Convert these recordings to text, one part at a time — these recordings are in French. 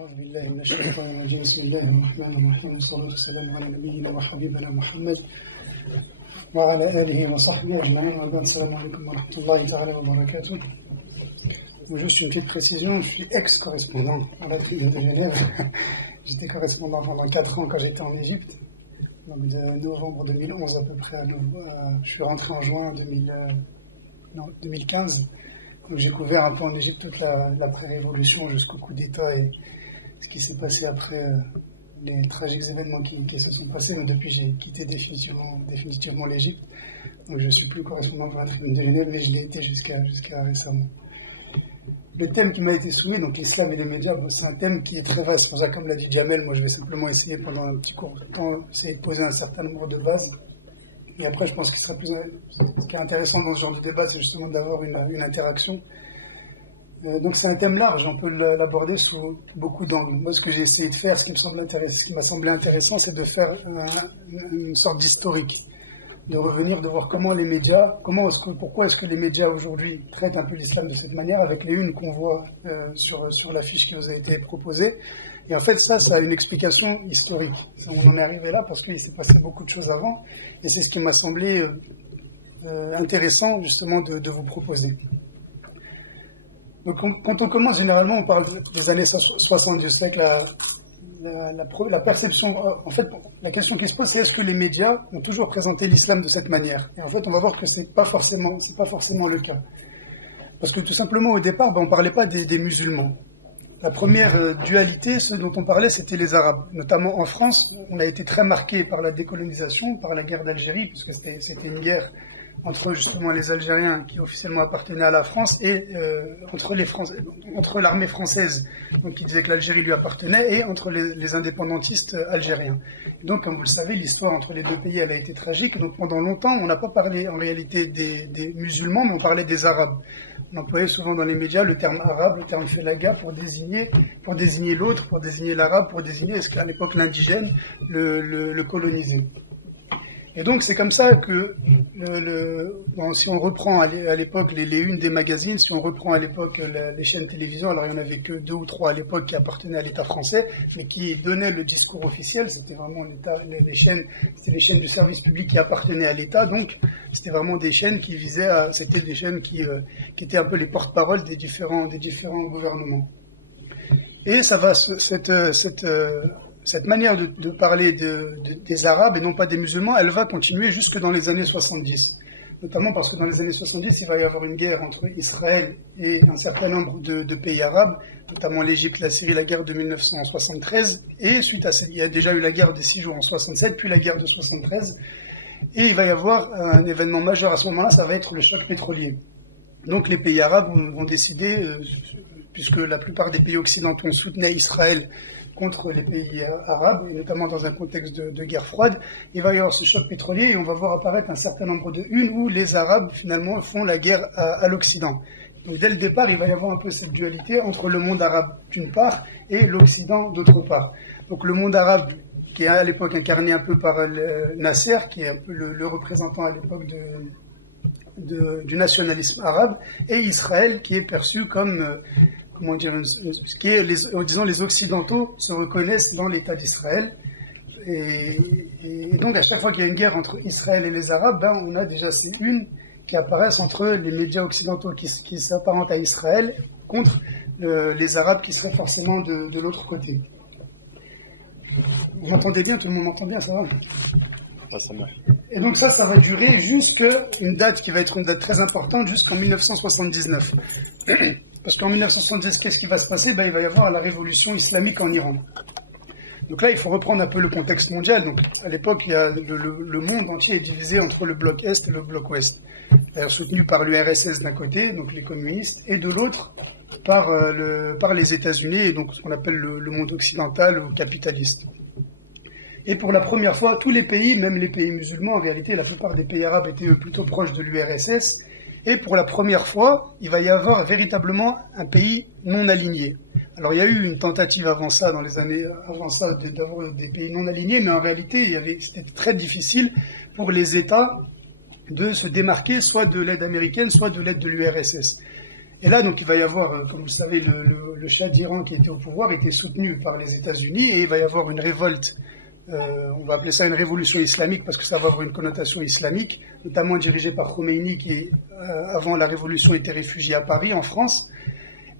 أعوذ بالله من الشيطان الرجيم بسم الله الرحمن الرحيم والصلاة والسلام على نبينا وحبيبنا محمد وعلى آله وصحبه أجمعين وبعد السلام عليكم ورحمة الله تعالى وبركاته. Juste une petite précision, je suis ex-correspondant à la Tribune de Genève. J'étais correspondant pendant 4 ans quand j'étais en Égypte, donc de novembre 2011 à peu près je suis rentré en juin 2015. Donc j'ai couvert un peu en Égypte toute l'après-révolution jusqu'au coup d'État et ce qui s'est passé après les tragiques événements qui se sont passés. Mais depuis, j'ai quitté définitivement l'Égypte. Donc je ne suis plus correspondant pour la Tribune de Genève, mais je l'ai été jusqu'à récemment. Le thème qui m'a été soumis, donc l'islam et les médias, c'est un thème qui est très vaste. Pour ça, comme l'a dit Jamel, moi je vais simplement essayer pendant un petit court temps, essayer de poser un certain nombre de bases. Et après, je pense que ce qui est intéressant dans ce genre de débat, c'est justement d'avoir une interaction. Donc c'est un thème large, on peut l'aborder sous beaucoup d'angles. Moi, ce que j'ai essayé de faire, ce qui m'a semblé intéressant, c'est de faire une sorte d'historique, de revenir, de voir comment les médias, pourquoi est-ce que les médias aujourd'hui traitent un peu l'islam de cette manière, avec les unes qu'on voit sur l'affiche qui vous a été proposée. Et en fait, ça a une explication historique. On en est arrivé là parce qu'il s'est passé beaucoup de choses avant, et c'est ce qui m'a semblé intéressant justement de vous proposer. Donc quand on commence, généralement, on parle des années 70, c'est que la perception, en fait, la question qui se pose, c'est est-ce que les médias ont toujours présenté l'islam de cette manière? Et en fait, on va voir que c'est pas forcément le cas. Parce que tout simplement, au départ, on parlait pas des musulmans. La première dualité, ce dont on parlait, c'était les Arabes. Notamment en France, on a été très marqué par la décolonisation, par la guerre d'Algérie, puisque c'était une guerre entre justement les Algériens qui officiellement appartenaient à la France et entre l'armée française, donc qui disait que l'Algérie lui appartenait, et entre les indépendantistes algériens. Et donc, comme vous le savez, l'histoire entre les deux pays, elle a été tragique. Donc pendant longtemps, on n'a pas parlé en réalité des musulmans, mais on parlait des Arabes. On employait souvent dans les médias le terme arabe, le terme felaga pour désigner l'autre, pour désigner l'arabe, pour désigner à l'époque l'indigène, le colonisé. Et donc c'est comme ça que si on reprend à l'époque les unes des magazines, si on reprend à l'époque les chaînes télévision, alors il n'y en avait que 2 ou 3 à l'époque qui appartenaient à l'État français, mais qui donnaient le discours officiel. C'était vraiment les chaînes du service public qui appartenaient à l'État, donc c'était vraiment des chaînes qui c'était des chaînes qui étaient un peu les porte-paroles des différents gouvernements. Et ça va cette manière de parler des Arabes et non pas des musulmans, elle va continuer jusque dans les années 70. Notamment parce que dans les années 70, il va y avoir une guerre entre Israël et un certain nombre de pays arabes, notamment l'Égypte, la Syrie, la guerre de 1973. Et suite à ça, il y a déjà eu la guerre des 6 jours en 67, puis la guerre de 73. Et il va y avoir un événement majeur à ce moment-là, ça va être le choc pétrolier. Donc les pays arabes vont décider, puisque la plupart des pays occidentaux soutenaient Israël contre les pays arabes, et notamment dans un contexte de guerre froide, il va y avoir ce choc pétrolier et on va voir apparaître un certain nombre de unes où les Arabes finalement font la guerre à l'Occident. Donc dès le départ, il va y avoir un peu cette dualité entre le monde arabe d'une part et l'Occident d'autre part. Donc le monde arabe qui est à l'époque incarné un peu par Nasser, qui est un peu le représentant à l'époque du nationalisme arabe, et Israël qui est perçu comme disons les Occidentaux se reconnaissent dans l'État d'Israël. Et donc, à chaque fois qu'il y a une guerre entre Israël et les Arabes, on a déjà ces unes qui apparaissent entre les médias occidentaux qui s'apparentent à Israël contre les Arabes qui seraient forcément de l'autre côté. Vous m'entendez bien? Tout le monde m'entend bien, ça va? Ah, ça marche. Et donc ça va durer jusqu'à une date qui va être une date très importante, jusqu'en 1979. Parce qu'en 1970, qu'est-ce qui va se passer? Il va y avoir la révolution islamique en Iran. Donc là, il faut reprendre un peu le contexte mondial. Donc à l'époque, il y a le monde entier est divisé entre le bloc Est et le bloc Ouest. D'ailleurs, soutenu par l'URSS d'un côté, donc les communistes, et de l'autre, par les États-Unis, et donc ce qu'on appelle le monde occidental ou capitaliste. Et pour la première fois, tous les pays, même les pays musulmans, en réalité, la plupart des pays arabes étaient plutôt proches de l'URSS. Et pour la première fois, il va y avoir véritablement un pays non aligné. Alors il y a eu une tentative avant ça, d'avoir des pays non alignés, mais en réalité, c'était très difficile pour les États de se démarquer soit de l'aide américaine, soit de l'aide de l'URSS. Et là, donc, il va y avoir, comme vous le savez, le Shah d'Iran qui était au pouvoir était soutenu par les États-Unis et il va y avoir une révolte. On va appeler ça une révolution islamique parce que ça va avoir une connotation islamique, notamment dirigée par Khomeini qui, avant la révolution, était réfugié à Paris, en France.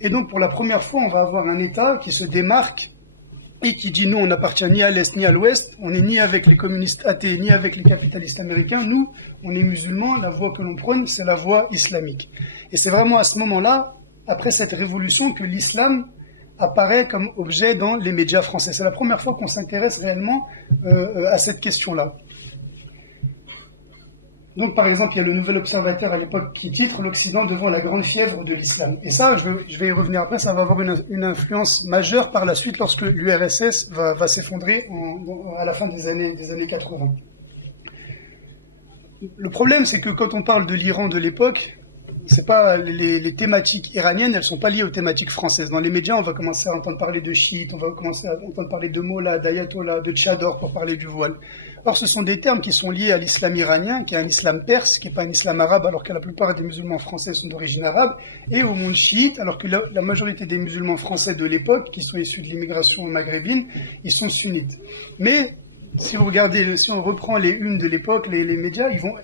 Et donc, pour la première fois, on va avoir un État qui se démarque et qui dit, nous, on n'appartient ni à l'Est ni à l'Ouest, on n'est ni avec les communistes athées ni avec les capitalistes américains, nous, on est musulmans, la voie que l'on prône, c'est la voie islamique. Et c'est vraiment à ce moment-là, après cette révolution, que l'islam apparaît comme objet dans les médias français. C'est la première fois qu'on s'intéresse réellement à cette question-là. Donc, par exemple, il y a le Nouvel Observateur à l'époque qui titre « L'Occident devant la grande fièvre de l'islam ». Et ça, je vais y revenir après, ça va avoir une influence majeure par la suite lorsque l'URSS va s'effondrer à la fin des années 80. Le problème, c'est que quand on parle de l'Iran de l'époque, c'est pas les thématiques iraniennes, elles sont pas liées aux thématiques françaises. Dans les médias, on va commencer à entendre parler de chiites, on va commencer à entendre parler de mollahs, d'ayatollahs, de tchador pour parler du voile. Or, ce sont des termes qui sont liés à l'islam iranien, qui est un islam perse, qui n'est pas un islam arabe, alors que la plupart des musulmans français sont d'origine arabe, et au monde chiite, alors que la majorité des musulmans français de l'époque, qui sont issus de l'immigration maghrébine, ils sont sunnites. Mais, si vous regardez, si on reprend les unes de l'époque, les médias, ils vont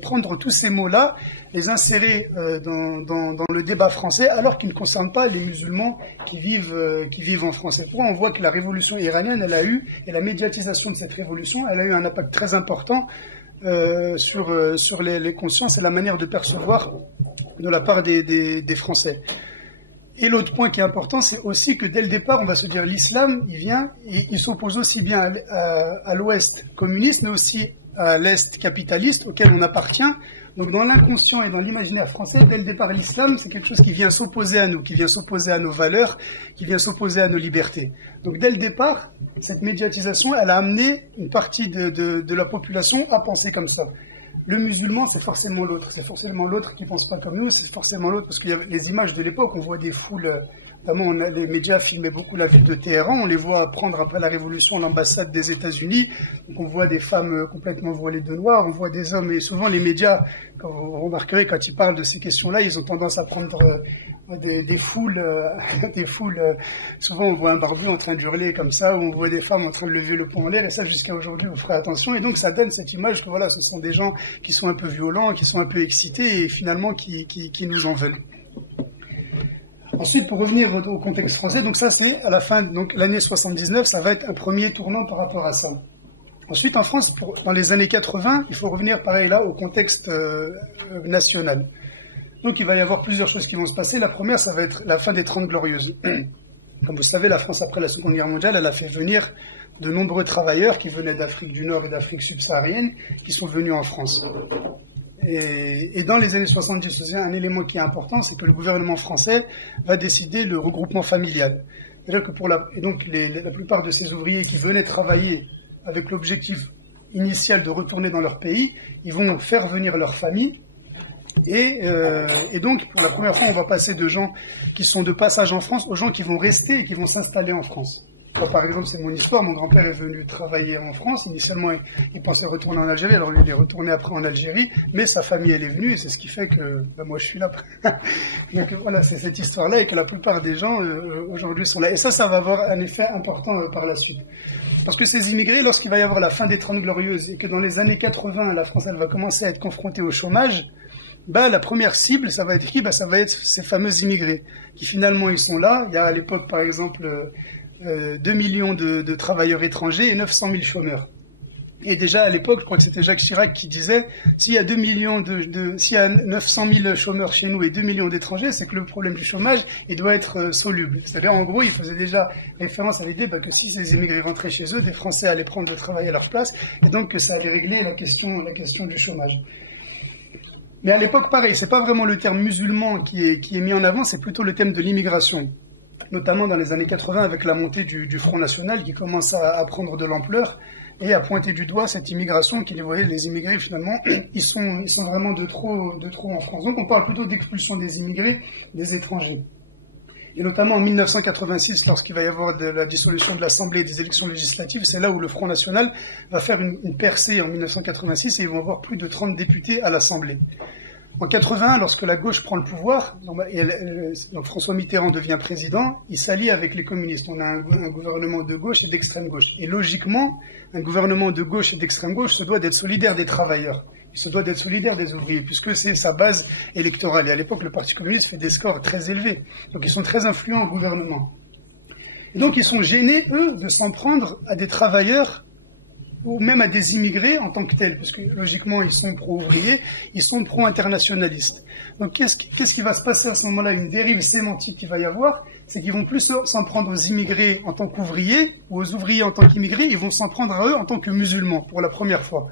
prendre tous ces mots-là, les insérer dans le débat français, alors qu'ils ne concernent pas les musulmans qui vivent en France. Et pourquoi on voit que la révolution iranienne, elle a eu, et la médiatisation de cette révolution, elle a eu un impact très important sur les consciences et la manière de percevoir de la part des Français. Et l'autre point qui est important, c'est aussi que dès le départ, on va se dire l'islam, il vient et il s'oppose aussi bien à l'Ouest communiste, mais aussi à l'Est capitaliste auquel on appartient. Donc dans l'inconscient et dans l'imaginaire français, dès le départ, l'islam, c'est quelque chose qui vient s'opposer à nous, qui vient s'opposer à nos valeurs, qui vient s'opposer à nos libertés. Donc dès le départ, cette médiatisation, elle a amené une partie de la population à penser comme ça. Le musulman, c'est forcément l'autre. C'est forcément l'autre qui pense pas comme nous, c'est forcément l'autre, parce qu'il y a les images de l'époque, on voit des foules. Notamment, les médias filmaient beaucoup la ville de Téhéran. On les voit prendre après la Révolution l'ambassade des États-Unis. Donc, on voit des femmes complètement voilées de noir. On voit des hommes. Et souvent, les médias, quand vous remarquerez, quand ils parlent de ces questions-là, ils ont tendance à prendre des foules. Souvent, on voit un barbu en train d'hurler comme ça, ou on voit des femmes en train de lever le poing en l'air. Et ça, jusqu'à aujourd'hui, vous ferez attention. Et donc, ça donne cette image que voilà, ce sont des gens qui sont un peu violents, qui sont un peu excités et finalement qui nous en veulent. Ensuite, pour revenir au contexte français, donc ça c'est à la fin, donc l'année 79, ça va être un premier tournant par rapport à ça. Ensuite, en France, dans les années 80, il faut revenir pareil là au contexte national. Donc il va y avoir plusieurs choses qui vont se passer. La première, ça va être la fin des 30 Glorieuses. Comme vous savez, la France, après la Seconde Guerre mondiale, elle a fait venir de nombreux travailleurs qui venaient d'Afrique du Nord et d'Afrique subsaharienne, qui sont venus en France. Et dans les années 70, un élément qui est important, c'est que le gouvernement français va décider le regroupement familial. C'est-à-dire que donc la plupart de ces ouvriers qui venaient travailler avec l'objectif initial de retourner dans leur pays, ils vont faire venir leur famille. Et donc, pour la première fois, on va passer de gens qui sont de passage en France aux gens qui vont rester et qui vont s'installer en France. Moi, par exemple, c'est mon histoire. Mon grand-père est venu travailler en France. Initialement, il pensait retourner en Algérie. Alors lui, il est retourné après en Algérie. Mais sa famille, elle est venue. Et c'est ce qui fait que moi, je suis là. Donc voilà, c'est cette histoire-là. Et que la plupart des gens, aujourd'hui, sont là. Et ça va avoir un effet important par la suite. Parce que ces immigrés, lorsqu'il va y avoir la fin des 30 Glorieuses et que dans les années 80, la France, elle va commencer à être confrontée au chômage, la première cible, ça va être qui ? Ça va être ces fameux immigrés qui finalement, ils sont là. Il y a à l'époque, par exemple... 2 millions de travailleurs étrangers et 900 000 chômeurs. Et déjà à l'époque, je crois que c'était Jacques Chirac qui disait s'il y a 2 millions s'il y a 900 000 chômeurs chez nous et 2 millions d'étrangers, c'est que le problème du chômage, il doit être soluble. C'est-à-dire, en gros, il faisait déjà référence à l'idée que si ces immigrés rentraient chez eux, des Français allaient prendre le travail à leur place et donc que ça allait régler la question du chômage. Mais à l'époque, pareil, c'est pas vraiment le terme musulman qui est mis en avant, c'est plutôt le thème de l'immigration. Notamment dans les années 80 avec la montée du Front National qui commence à prendre de l'ampleur et à pointer du doigt cette immigration qui, vous voyez, les immigrés finalement, ils sont vraiment de trop en France. Donc on parle plutôt d'expulsion des immigrés, des étrangers. Et notamment en 1986, lorsqu'il va y avoir de la dissolution de l'Assemblée et des élections législatives, c'est là où le Front National va faire une percée en 1986 et ils vont avoir plus de 30 députés à l'Assemblée. En 81, lorsque la gauche prend le pouvoir, donc François Mitterrand devient président, il s'allie avec les communistes. On a un gouvernement de gauche et d'extrême gauche. Et logiquement, un gouvernement de gauche et d'extrême gauche se doit d'être solidaire des travailleurs. Il se doit d'être solidaire des ouvriers, puisque c'est sa base électorale. Et à l'époque, le Parti communiste fait des scores très élevés. Donc ils sont très influents au gouvernement. Et donc ils sont gênés, eux, de s'en prendre à des travailleurs ou même à des immigrés en tant que tels, parce que logiquement ils sont pro-ouvriers, ils sont pro-internationalistes. Donc qu'est-ce qui va se passer à ce moment-là? Une dérive sémantique qu'il va y avoir, c'est qu'ils vont plus s'en prendre aux immigrés en tant qu'ouvriers, ou aux ouvriers en tant qu'immigrés, ils vont s'en prendre à eux en tant que musulmans, pour la première fois.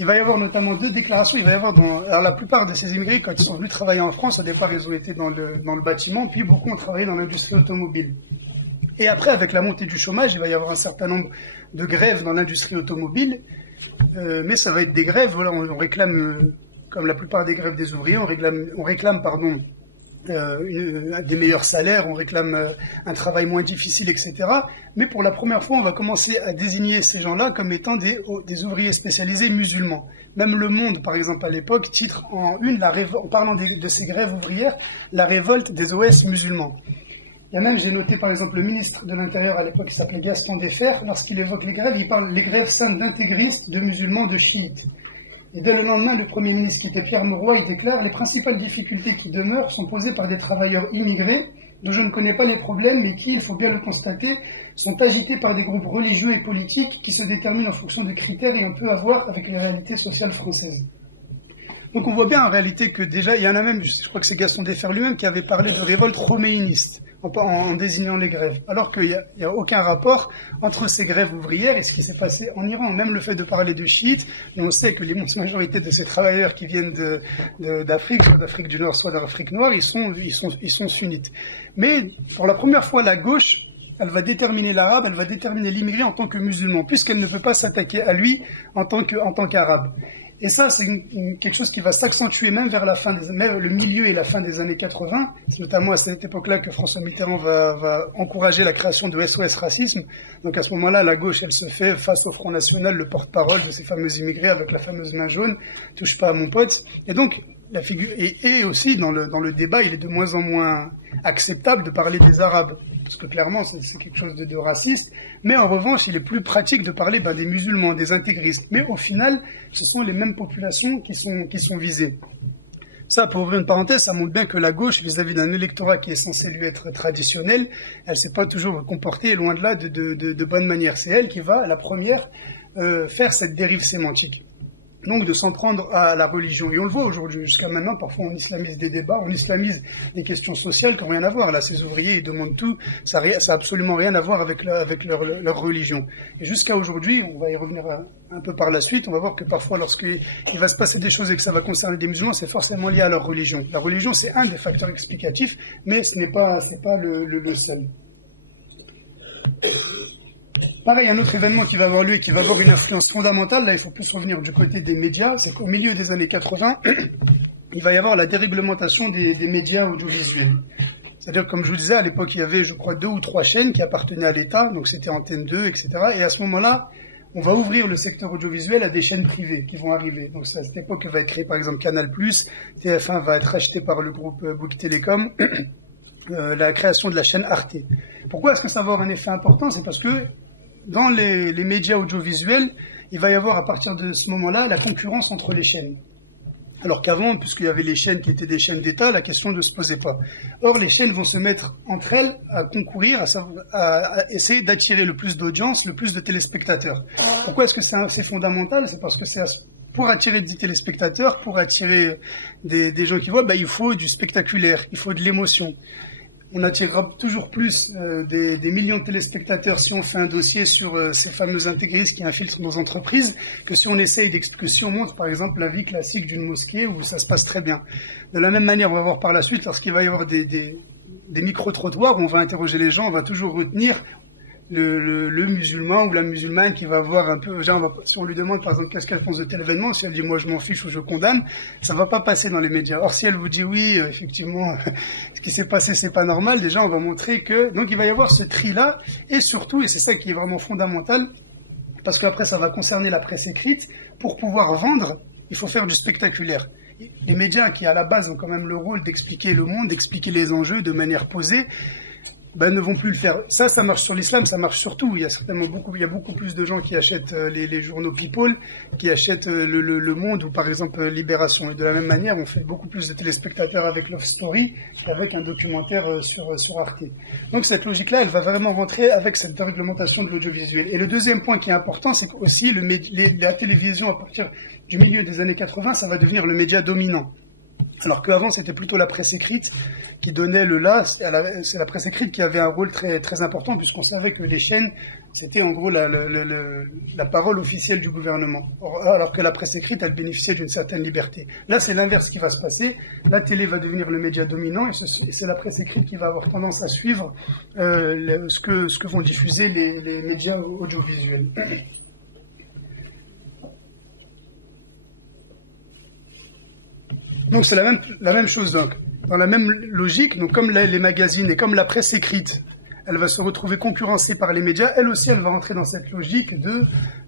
Il va y avoir notamment 2 déclarations. Il va y avoir alors la plupart de ces immigrés, quand ils sont venus travailler en France, au départ ils ont été dans le bâtiment, puis beaucoup ont travaillé dans l'industrie automobile. Et après, avec la montée du chômage, il va y avoir un certain nombre de grèves dans l'industrie automobile, mais ça va être des grèves, voilà, on réclame, comme la plupart des grèves des ouvriers, on réclame des meilleurs salaires, on réclame un travail moins difficile, etc. Mais pour la première fois, on va commencer à désigner ces gens-là comme étant des ouvriers spécialisés musulmans. Même Le Monde, par exemple, à l'époque, titre en une, en parlant de ces grèves ouvrières, la révolte des OS musulmans. Il y a même, j'ai noté par exemple le ministre de l'Intérieur à l'époque qui s'appelait Gaston Defferre, lorsqu'il évoque les grèves, il parle les grèves saintes d'intégristes, de musulmans, de chiites. Et dès le lendemain, le Premier ministre qui était Pierre Mauroy, il déclare « Les principales difficultés qui demeurent sont posées par des travailleurs immigrés, dont je ne connais pas les problèmes, mais qui, il faut bien le constater, sont agités par des groupes religieux et politiques qui se déterminent en fonction de critères ayant peu à voir avec les réalités sociales françaises. » Donc on voit bien en réalité que déjà, il y en a même, je crois que c'est Gaston Defferre lui-même qui avait parlé de révolte roméiniste en désignant les grèves, alors qu'il n'y a aucun rapport entre ces grèves ouvrières et ce qui s'est passé en Iran. Même le fait de parler de chiites, et on sait que l'immense majorité de ces travailleurs qui viennent d'Afrique, soit d'Afrique du Nord, soit d'Afrique noire, ils sont sunnites. Mais pour la première fois, la gauche, elle va déterminer l'arabe, elle va déterminer l'immigré en tant que musulman, puisqu'elle ne peut pas s'attaquer à lui en tant qu'arabe. Et ça, c'est quelque chose qui va s'accentuer même vers même le milieu et la fin des années 80. C'est notamment à cette époque-là que François Mitterrand va encourager la création de SOS Racisme. Donc à ce moment-là, la gauche, elle se fait face au Front National, le porte-parole de ces fameux immigrés avec la fameuse main jaune, touche pas à mon pote. Et donc, la figure, et aussi dans le débat, il est de moins en moins acceptable de parler des Arabes. Parce que clairement, c'est quelque chose de raciste. Mais en revanche, il est plus pratique de parler des musulmans, des intégristes. Mais au final, ce sont les mêmes populations qui sont visées. Ça, pour ouvrir une parenthèse, ça montre bien que la gauche, vis-à-vis d'un électorat qui est censé lui être traditionnel, elle ne s'est pas toujours comportée, loin de là, de bonne manière. C'est elle qui va, la première, faire cette dérive sémantique. Donc de s'en prendre à la religion. Et on le voit aujourd'hui, jusqu'à maintenant, parfois on islamise des débats, on islamise des questions sociales qui n'ont rien à voir. Là, ces ouvriers, ils demandent tout, ça a absolument rien à voir avec leur religion. Et jusqu'à aujourd'hui, on va y revenir un peu par la suite, on va voir que parfois lorsqu'il va se passer des choses et que ça va concerner des musulmans, c'est forcément lié à leur religion. La religion, c'est un des facteurs explicatifs, mais ce n'est pas le seul. Pareil, un autre événement qui va avoir lieu et qui va avoir une influence fondamentale, là il faut plus revenir du côté des médias, c'est qu'au milieu des années 80, il va y avoir la déréglementation des médias audiovisuels. C'est-à-dire, comme je vous disais, à l'époque il y avait, je crois, 2 ou 3 chaînes qui appartenaient à l'État, donc c'était Antenne 2, etc. Et à ce moment-là, on va ouvrir le secteur audiovisuel à des chaînes privées qui vont arriver. Donc à cette époque, va être créé par exemple Canal+, TF1 va être acheté par le groupe Bouygues Télécom, la création de la chaîne Arte. Pourquoi est-ce que ça va avoir un effet important? C'est parce que dans les médias audiovisuels, il va y avoir à partir de ce moment-là la concurrence entre les chaînes. Alors qu'avant, puisqu'il y avait les chaînes qui étaient des chaînes d'État, la question ne se posait pas. Or, les chaînes vont se mettre entre elles à concourir, à essayer d'attirer le plus d'audience, le plus de téléspectateurs. Pourquoi est-ce que c'est fondamental? C'est parce que c'est pour attirer des téléspectateurs, pour attirer des gens qui voient, il faut du spectaculaire, il faut de l'émotion. On attirera toujours plus des millions de téléspectateurs si on fait un dossier sur ces fameux intégristes qui infiltrent nos entreprises que si on essaye d'expliquer, si on montre par exemple la vie classique d'une mosquée où ça se passe très bien. De la même manière, on va voir par la suite, lorsqu'il va y avoir des micro-trottoirs où on va interroger les gens, on va toujours retenir le musulman ou la musulmane qui va voir un peu, si on lui demande par exemple qu'est-ce qu'elle pense de tel événement, si elle dit moi je m'en fiche ou je condamne, ça va pas passer dans les médias. Or si elle vous dit oui, effectivement, ce qui s'est passé c'est pas normal, déjà on va montrer que, donc il va y avoir ce tri-là, et surtout, et c'est ça qui est vraiment fondamental, parce qu'après ça va concerner la presse écrite, pour pouvoir vendre, il faut faire du spectaculaire. les médias qui à la base ont quand même le rôle d'expliquer le monde, d'expliquer les enjeux de manière posée, ne vont plus le faire. Ça marche sur l'islam, ça marche sur tout. Il y a beaucoup plus de gens qui achètent les journaux People, qui achètent le Monde ou par exemple Libération. Et de la même manière, on fait beaucoup plus de téléspectateurs avec Love Story qu'avec un documentaire sur Arte. Donc cette logique-là, elle va vraiment rentrer avec cette déréglementation de l'audiovisuel. Et le deuxième point qui est important, c'est qu'aussi la télévision, à partir du milieu des années 80, ça va devenir le média dominant. Alors qu'avant, c'était plutôt la presse écrite qui donnait le là. C'est la presse écrite qui avait un rôle très, très important, puisqu'on savait que les chaînes, c'était en gros la parole officielle du gouvernement. Alors que la presse écrite, elle bénéficiait d'une certaine liberté. Là, c'est l'inverse qui va se passer. La télé va devenir le média dominant, et c'est la presse écrite qui va avoir tendance à suivre ce que vont diffuser les médias audiovisuels. Donc c'est la même chose, donc dans la même logique. Donc comme les magazines et comme la presse écrite, elle va se retrouver concurrencée par les médias. Elle aussi, elle va rentrer dans cette logique de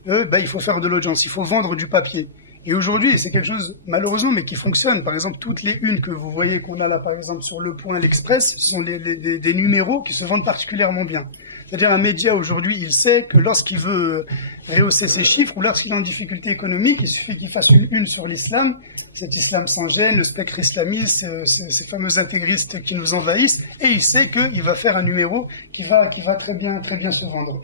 il faut faire de l'audience, il faut vendre du papier. Et aujourd'hui, c'est quelque chose malheureusement, mais qui fonctionne. Par exemple, toutes les unes que vous voyez qu'on a là, par exemple sur Le Point, l'Express, ce sont des numéros qui se vendent particulièrement bien. C'est-à-dire un média aujourd'hui, il sait que lorsqu'il veut rehausser ses chiffres ou lorsqu'il est en difficulté économique, il suffit qu'il fasse une une sur l'islam, cet islam sans gêne, le spectre islamiste, ces fameux intégristes qui nous envahissent, et il sait qu'il va faire un numéro qui va très bien se vendre.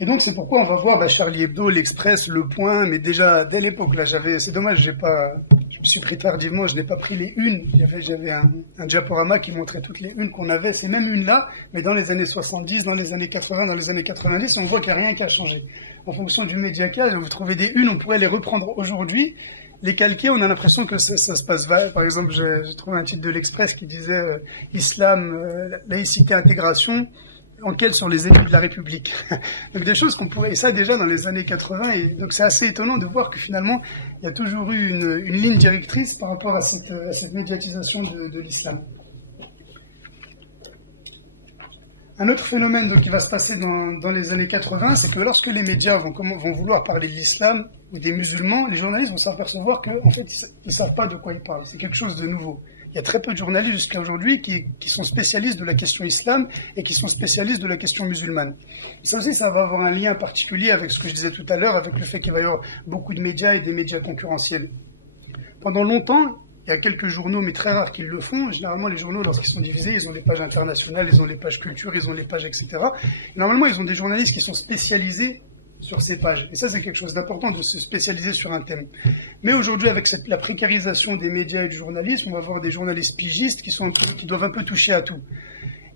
Et donc c'est pourquoi on va voir Charlie Hebdo, l'Express, Le Point, mais déjà dès l'époque, là c'est dommage, je me suis pris tardivement, je n'ai pas pris les unes, j'avais un diaporama qui montrait toutes les unes qu'on avait, ces mêmes unes-là, mais dans les années 70, dans les années 80, dans les années 90, on voit qu'il n'y a rien qui a changé. En fonction du média qu'il y a, vous trouvez des unes, on pourrait les reprendre aujourd'hui, les calquer, on a l'impression que ça se passe. Par exemple, j'ai trouvé un titre de l'Express qui disait Islam, laïcité, intégration, enquête sur les ennemis de la République. Donc des choses qu'on pourrait, et ça déjà dans les années 80, et donc c'est assez étonnant de voir que finalement il y a toujours eu une ligne directrice par rapport à cette médiatisation de l'islam. Un autre phénomène donc, qui va se passer dans les années 80, c'est que lorsque les médias vont vouloir parler de l'islam ou des musulmans, les journalistes vont s'apercevoir qu'en fait ils savent pas de quoi ils parlent, c'est quelque chose de nouveau. Il y a très peu de journalistes jusqu'à aujourd'hui qui sont spécialistes de la question islam et qui sont spécialistes de la question musulmane. Et ça aussi, ça va avoir un lien particulier avec ce que je disais tout à l'heure, avec le fait qu'il va y avoir beaucoup de médias et des médias concurrentiels. Pendant longtemps, il y a quelques journaux, mais très rares, qui le font. Généralement, les journaux, lorsqu'ils sont divisés, ils ont les pages internationales, ils ont les pages culture, ils ont les pages, etc. Et normalement, ils ont des journalistes qui sont spécialisés sur ces pages. Et ça, c'est quelque chose d'important de se spécialiser sur un thème. Mais aujourd'hui, avec la précarisation des médias et du journalisme, on va avoir des journalistes pigistes qui doivent un peu toucher à tout.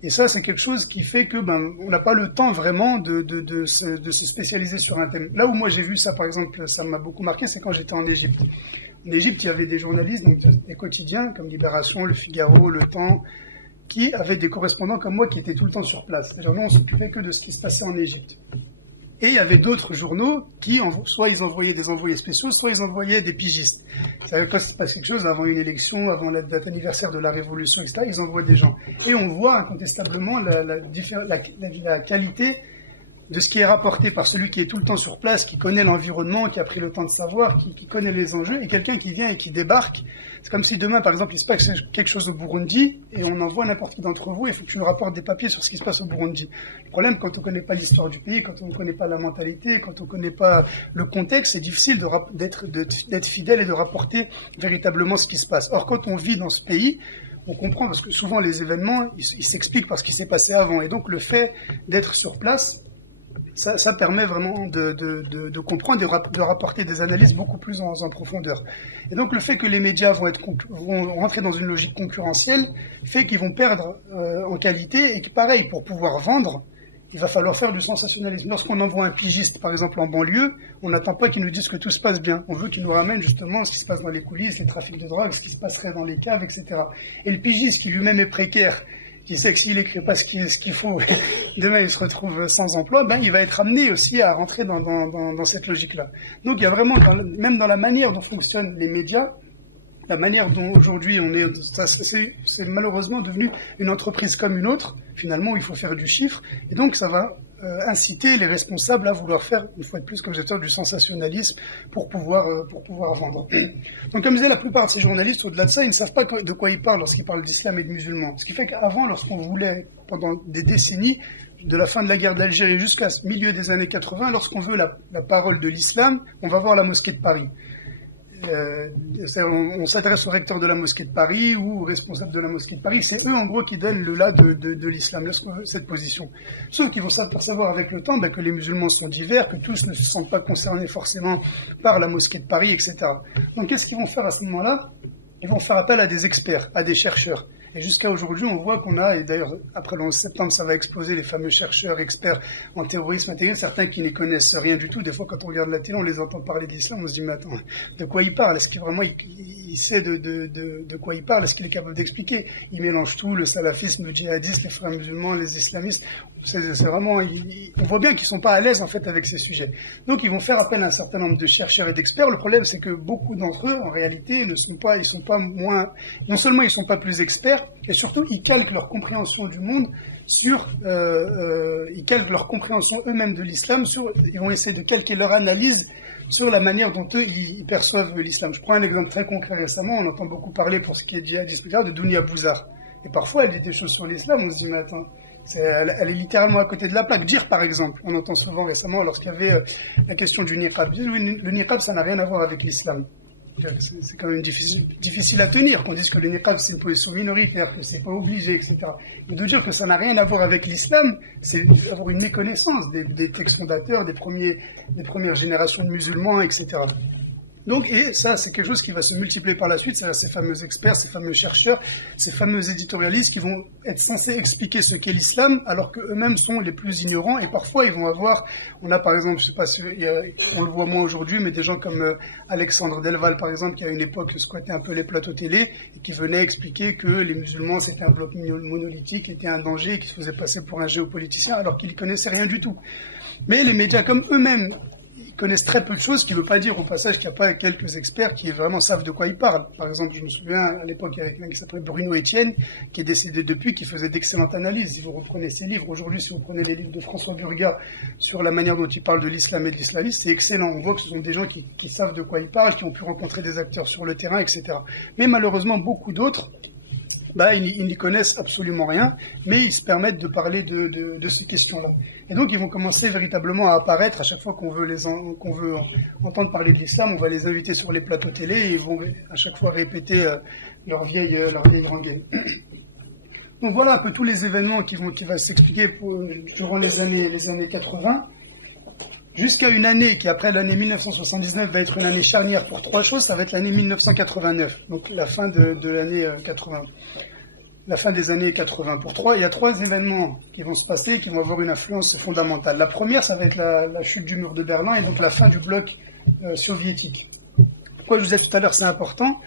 Et ça, c'est quelque chose qui fait que on n'a pas le temps vraiment de se spécialiser sur un thème. Là où moi j'ai vu ça, par exemple, ça m'a beaucoup marqué, c'est quand j'étais en Égypte. En Égypte, il y avait des journalistes, donc des quotidiens comme Libération, Le Figaro, Le Temps, qui avaient des correspondants comme moi qui étaient tout le temps sur place. C'est-à-dire, nous, on s'occupait que de ce qui se passait en Égypte. Et il y avait d'autres journaux qui, soit ils envoyaient des envoyés spéciaux, soit ils envoyaient des pigistes. C'est-à-dire que quand il se passe quelque chose, avant une élection, avant la date anniversaire de la Révolution, etc., ils envoient des gens. Et on voit incontestablement la qualité de ce qui est rapporté par celui qui est tout le temps sur place, qui connaît l'environnement, qui a pris le temps de savoir, qui connaît les enjeux, et quelqu'un qui vient et qui débarque. C'est comme si demain, par exemple, il se passe quelque chose au Burundi, et on envoie n'importe qui d'entre vous, et il faut que tu nous rapportes des papiers sur ce qui se passe au Burundi. Le problème, quand on ne connaît pas l'histoire du pays, quand on ne connaît pas la mentalité, quand on ne connaît pas le contexte, c'est difficile d'être fidèle et de rapporter véritablement ce qui se passe. Or, quand on vit dans ce pays, on comprend, parce que souvent les événements, ils s'expliquent par ce qui s'est passé avant. Et donc, le fait d'être sur place, ça permet vraiment de comprendre, de rapporter des analyses beaucoup plus en profondeur. Et donc le fait que les médias vont rentrer dans une logique concurrentielle fait qu'ils vont perdre en qualité et que pareil, pour pouvoir vendre, il va falloir faire du sensationnalisme. Lorsqu'on envoie un pigiste, par exemple en banlieue, on n'attend pas qu'il nous dise que tout se passe bien. On veut qu'il nous ramène justement ce qui se passe dans les coulisses, les trafics de drogue, ce qui se passerait dans les caves, etc. Et le pigiste qui lui-même est précaire, qui sait que s'il n'écrit pas ce qu'il faut, demain il se retrouve sans emploi, il va être amené aussi à rentrer dans cette logique-là. Donc il y a vraiment, même dans la manière dont fonctionnent les médias, la manière dont aujourd'hui c'est malheureusement devenu une entreprise comme une autre, finalement, où il faut faire du chiffre, et donc ça va inciter les responsables à vouloir faire, une fois de plus, comme je disais, du sensationnalisme pour pouvoir vendre. Donc, comme je disais, la plupart de ces journalistes, au-delà de ça, ils ne savent pas de quoi ils parlent lorsqu'ils parlent d'islam et de musulmans. Ce qui fait qu'avant, lorsqu'on voulait, pendant des décennies, de la fin de la guerre d'Algérie jusqu'à ce milieu des années 80, lorsqu'on veut la parole de l'islam, on va voir la mosquée de Paris. On s'adresse au recteur de la mosquée de Paris ou au responsable de la mosquée de Paris. C'est eux, en gros, qui donnent le là de l'islam, cette position. Sauf qu'ils vont s'apercevoir avec le temps que les musulmans sont divers, que tous ne se sentent pas concernés forcément par la mosquée de Paris, etc. Donc, qu'est-ce qu'ils vont faire à ce moment-là? Ils vont faire appel à des experts, à des chercheurs. Et jusqu'à aujourd'hui, on voit qu'on a, et d'ailleurs, après le 11 septembre, ça va exploser les fameux chercheurs, experts en terrorisme intégré, certains qui n'y connaissent rien du tout. Des fois, quand on regarde la télé, on les entend parler de l'islam, on se dit, mais attends, de quoi il parle? Est-ce qu'il vraiment, il sait de quoi il parle? Est-ce qu'il est capable d'expliquer? Il mélange tout, le salafisme, le djihadisme, les frères musulmans, les islamistes. C'est vraiment, on voit bien qu'ils sont pas à l'aise, en fait, avec ces sujets. Donc, ils vont faire appel à un certain nombre de chercheurs et d'experts. Le problème, c'est que beaucoup d'entre eux, en réalité, non seulement ils sont pas plus experts, et surtout, ils calquent leur compréhension du monde ils calquent leur compréhension eux-mêmes de l'islam ils vont essayer de calquer leur analyse sur la manière dont eux, ils perçoivent l'islam. Je prends un exemple très concret récemment, on entend beaucoup parler pour ce qui est djihadisme, de Dounia Bouzar. Et parfois, elle dit des choses sur l'islam, on se dit, mais attends, elle est littéralement à côté de la plaque. Dire, par exemple, on entend souvent récemment, lorsqu'il y avait la question du niqab, le niqab, ça n'a rien à voir avec l'islam. C'est quand même difficile à tenir, qu'on dise que le niqab c'est une position minoritaire, que c'est pas obligé, etc. Mais de dire que ça n'a rien à voir avec l'islam, c'est avoir une méconnaissance des textes fondateurs, des premières générations de musulmans, etc. Donc, et ça, c'est quelque chose qui va se multiplier par la suite, c'est-à-dire ces fameux experts, ces fameux chercheurs, ces fameux éditorialistes qui vont être censés expliquer ce qu'est l'islam, alors qu'eux-mêmes sont les plus ignorants, et parfois ils vont avoir, on a par exemple, je sais pas si on le voit moins aujourd'hui, mais des gens comme Alexandre Delval, par exemple, qui à une époque squattait un peu les plateaux télé, et qui venait expliquer que les musulmans c'était un bloc monolithique, était un danger, et qui se faisait passer pour un géopoliticien, alors qu'ils ne connaissaient rien du tout. Mais les médias comme eux-mêmes, connaissent très peu de choses, ce qui ne veut pas dire au passage qu'il n'y a pas quelques experts qui vraiment savent de quoi ils parlent. Par exemple, je me souviens à l'époque, il y avait quelqu'un qui s'appelait Bruno Etienne, qui est décédé depuis, qui faisait d'excellentes analyses. Si vous reprenez ses livres, aujourd'hui, si vous prenez les livres de François Burgat sur la manière dont il parle de l'islam et de l'islamisme, c'est excellent. On voit que ce sont des gens qui savent de quoi ils parlent, qui ont pu rencontrer des acteurs sur le terrain, etc. Mais malheureusement, beaucoup d'autres, ils n'y connaissent absolument rien, mais ils se permettent de parler de ces questions-là. Et donc, ils vont commencer véritablement à apparaître à chaque fois qu'on veut entendre parler de l'islam, on va les inviter sur les plateaux télé et ils vont à chaque fois répéter leur vieille rengaine. Donc voilà un peu tous les événements qui vont s'expliquer durant les années 80. Jusqu'à une année qui, après l'année 1979, va être une année charnière pour trois choses, ça va être l'année 1989, donc la fin de l'année 80. La fin des années 80. Il y a trois événements qui vont se passer et qui vont avoir une influence fondamentale. La première, ça va être la chute du mur de Berlin et donc la fin du bloc soviétique. Pourquoi je vous disais tout à l'heure c'est important?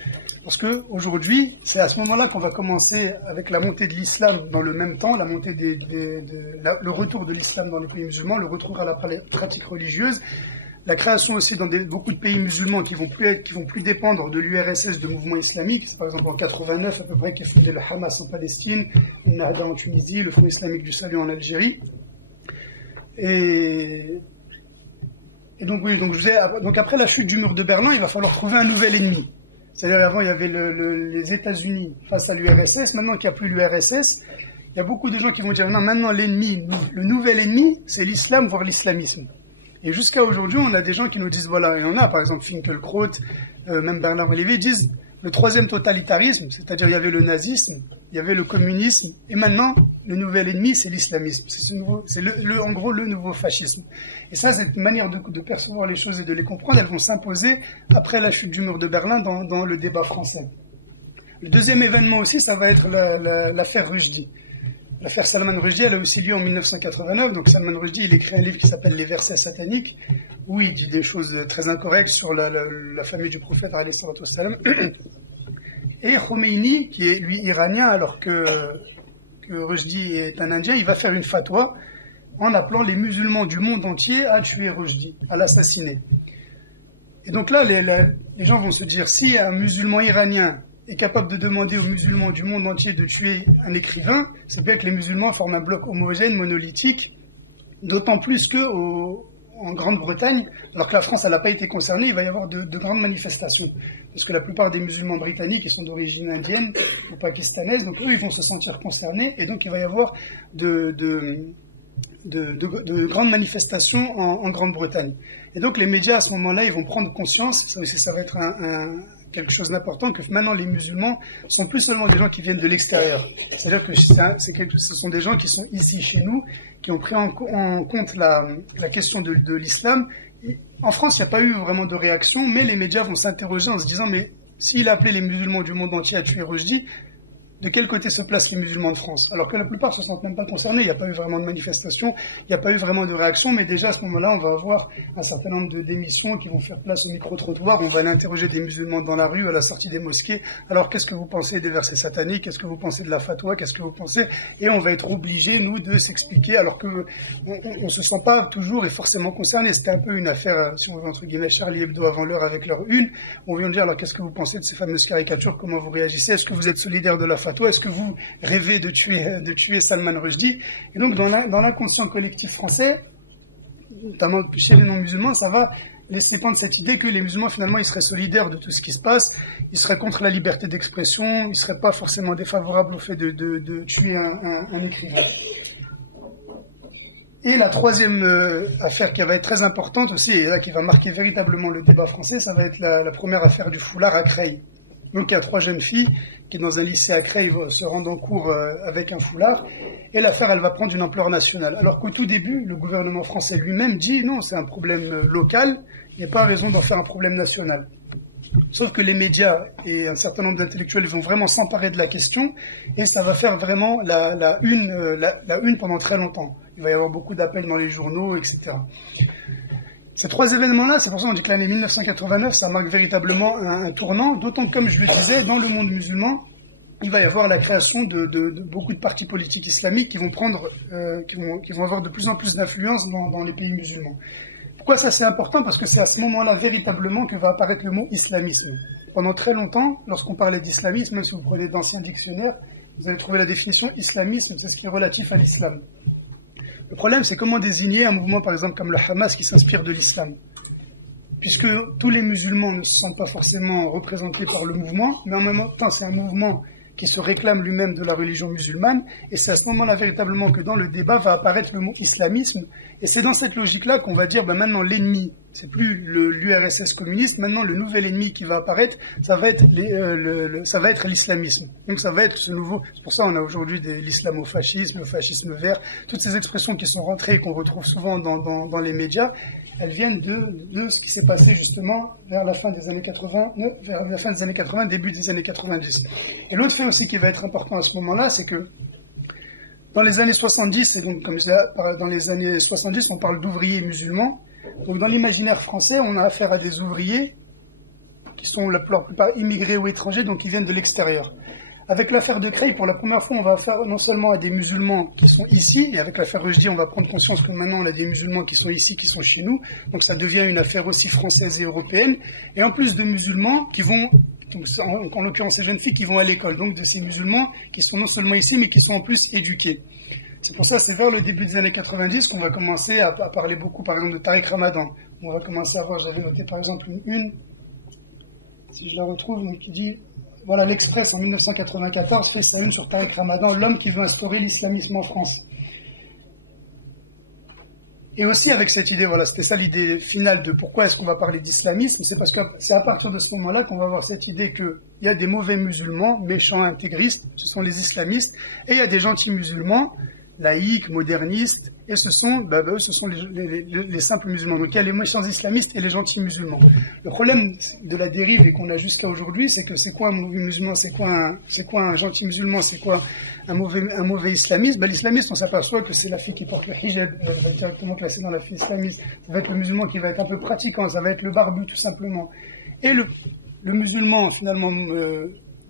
Parce qu'aujourd'hui, c'est à ce moment-là qu'on va commencer avec la montée de l'islam dans le même temps, la montée le retour de l'islam dans les pays musulmans, le retour à la pratique religieuse, la création aussi dans beaucoup de pays musulmans qui vont plus dépendre de l'URSS, de mouvements islamiques. C'est par exemple en 89 à peu près qu'est fondé le Hamas en Palestine, le Nahda en Tunisie, le Front islamique du Salut en Algérie. Et donc oui, donc après la chute du mur de Berlin, il va falloir trouver un nouvel ennemi. C'est-à-dire avant il y avait les États-Unis face à l'URSS, maintenant qu'il n'y a plus l'URSS, il y a beaucoup de gens qui vont dire non, maintenant l'ennemi, le nouvel ennemi, c'est l'islam, voire l'islamisme. Et jusqu'à aujourd'hui, on a des gens qui nous disent, voilà, et on a par exemple Finkielkraut, même Bernard Olivier, disent le troisième totalitarisme, c'est-à-dire il y avait le nazisme, il y avait le communisme, et maintenant, le nouvel ennemi, c'est l'islamisme. C'est en gros le nouveau fascisme. Et ça, cette manière de percevoir les choses et de les comprendre, elles vont s'imposer après la chute du mur de Berlin dans le débat français. Le deuxième événement aussi, ça va être l'affaire Rushdie. L'affaire Salman Rushdie, elle a aussi lieu en 1989. Donc Salman Rushdie, il écrit un livre qui s'appelle Les versets sataniques, où il dit des choses très incorrectes sur la famille du prophète, alayhi salatu wassalam. Et Khomeini, qui est lui iranien, alors que Rushdie est un Indien, il va faire une fatwa en appelant les musulmans du monde entier à tuer Rushdie, à l'assassiner. Et donc là, les gens vont se dire, si un musulman iranien est capable de demander aux musulmans du monde entier de tuer un écrivain, c'est bien que les musulmans forment un bloc homogène, monolithique, D'autant plus que en Grande-Bretagne, alors que la France n'a pas été concernée, il va y avoir de grandes manifestations. Parce que la plupart des musulmans britanniques, ils sont d'origine indienne ou pakistanaise, donc eux, ils vont se sentir concernés, et donc il va y avoir de grandes manifestations en Grande-Bretagne. Et donc les médias, à ce moment-là, ils vont prendre conscience, ça aussi, ça va être quelque chose d'important, que maintenant les musulmans sont plus seulement des gens qui viennent de l'extérieur. C'est-à-dire que ce sont des gens qui sont ici chez nous, qui ont pris en compte la question de l'islam. En France, il n'y a pas eu vraiment de réaction, mais les médias vont s'interroger en se disant, mais s'il a appelé les musulmans du monde entier à tuer Rushdie, de quel côté se placent les musulmans de France? Alors que la plupart ne se sentent même pas concernés, il n'y a pas eu vraiment de manifestation, il n'y a pas eu vraiment de réaction, mais déjà à ce moment-là, on va avoir un certain nombre d'émissions qui vont faire place au micro-trottoir, on va aller interroger des musulmans dans la rue, à la sortie des mosquées, alors qu'est-ce que vous pensez des versets sataniques, qu'est-ce que vous pensez de la fatwa, qu'est-ce que vous pensez, et on va être obligés, nous, de s'expliquer, alors que on se sent pas toujours et forcément concerné. C'était un peu une affaire, si on veut, entre guillemets, Charlie Hebdo avant l'heure avec leur une, on vient de dire, alors qu'est-ce que vous pensez de ces fameuses caricatures, comment vous réagissez, est-ce que vous êtes solidaire de la fatwa? Est-ce que vous rêvez de tuer Salman Rushdie? Et donc, dans l'inconscient collectif français, notamment chez les non-musulmans, ça va laisser prendre cette idée que les musulmans, finalement, ils seraient solidaires de tout ce qui se passe, ils seraient contre la liberté d'expression, ils ne seraient pas forcément défavorables au fait de tuer un écrivain. Et la troisième affaire qui va être très importante aussi, et là qui va marquer véritablement le débat français, ça va être la première affaire du foulard à Creil. Donc il y a 3 jeunes filles qui, dans un lycée à Creil, se rendent en cours avec un foulard, et l'affaire, elle va prendre une ampleur nationale. Alors qu'au tout début, le gouvernement français lui-même dit non, c'est un problème local, il n'y a pas raison d'en faire un problème national. Sauf que les médias et un certain nombre d'intellectuels vont vraiment s'emparer de la question, et ça va faire vraiment la une pendant très longtemps. Il va y avoir beaucoup d'appels dans les journaux, etc. Ces 3 événements-là, c'est pour ça qu'on dit que l'année 1989, ça marque véritablement un tournant, d'autant que, comme je le disais, dans le monde musulman, il va y avoir la création de beaucoup de partis politiques islamiques qui vont avoir de plus en plus d'influence dans les pays musulmans. Pourquoi ça c'est important? Parce que c'est à ce moment-là véritablement que va apparaître le mot islamisme. Pendant très longtemps, lorsqu'on parlait d'islamisme, même si vous prenez d'anciens dictionnaires, vous allez trouver la définition islamisme, c'est ce qui est relatif à l'islam. Le problème, c'est comment désigner un mouvement, par exemple, comme le Hamas, qui s'inspire de l'islam. Puisque tous les musulmans ne se sentent pas forcément représentés par le mouvement, mais en même temps, c'est un mouvement qui se réclame lui-même de la religion musulmane, et c'est à ce moment-là véritablement que dans le débat va apparaître le mot islamisme, et c'est dans cette logique-là qu'on va dire, maintenant l'ennemi, c'est plus l'URSS communiste, maintenant le nouvel ennemi qui va apparaître, ça va être l'islamisme. Donc ça va être ce nouveau, c'est pour ça qu'on a aujourd'hui l'islamo-fascisme, le fascisme vert, toutes ces expressions qui sont rentrées et qu'on retrouve souvent dans les médias, elles viennent de ce qui s'est passé justement vers la fin des années 80, début des années 90. Et l'autre fait aussi qui va être important à ce moment-là, c'est que dans les années 70, et donc comme je disais, dans les années 70, on parle d'ouvriers musulmans. Donc dans l'imaginaire français, on a affaire à des ouvriers qui sont la plupart immigrés ou étrangers, donc qui viennent de l'extérieur. Avec l'affaire de Creil, pour la première fois, on va faire non seulement à des musulmans qui sont ici, et avec l'affaire Rushdie, on va prendre conscience que maintenant on a des musulmans qui sont ici, qui sont chez nous, donc ça devient une affaire aussi française et européenne, et en plus de musulmans qui vont, donc en l'occurrence ces jeunes filles qui vont à l'école, donc de ces musulmans qui sont non seulement ici, mais qui sont en plus éduqués. C'est pour ça, c'est vers le début des années 90 qu'on va commencer à parler beaucoup, par exemple, de Tariq Ramadan. On va commencer à voir, j'avais noté par exemple une, si je la retrouve, donc qui dit... Voilà, l'Express en 1994 fait sa une sur Tariq Ramadan, l'homme qui veut instaurer l'islamisme en France. Et aussi avec cette idée, voilà, c'était ça l'idée finale de pourquoi est-ce qu'on va parler d'islamisme, c'est parce que c'est à partir de ce moment-là qu'on va avoir cette idée qu'il y a des mauvais musulmans, méchants, intégristes, ce sont les islamistes, et il y a des gentils musulmans, laïcs, modernistes, et ce sont les simples musulmans. Donc il y a les méchants islamistes et les gentils musulmans. Le problème de la dérive et qu'on a jusqu'à aujourd'hui, c'est que c'est quoi un mauvais musulman, c'est quoi un gentil musulman, c'est quoi un mauvais islamiste? L'islamiste, on s'aperçoit que c'est la fille qui porte le hijab, elle va être directement classée dans la fille islamiste. Ça va être le musulman qui va être un peu pratiquant, ça va être le barbu tout simplement. Et le musulman, finalement,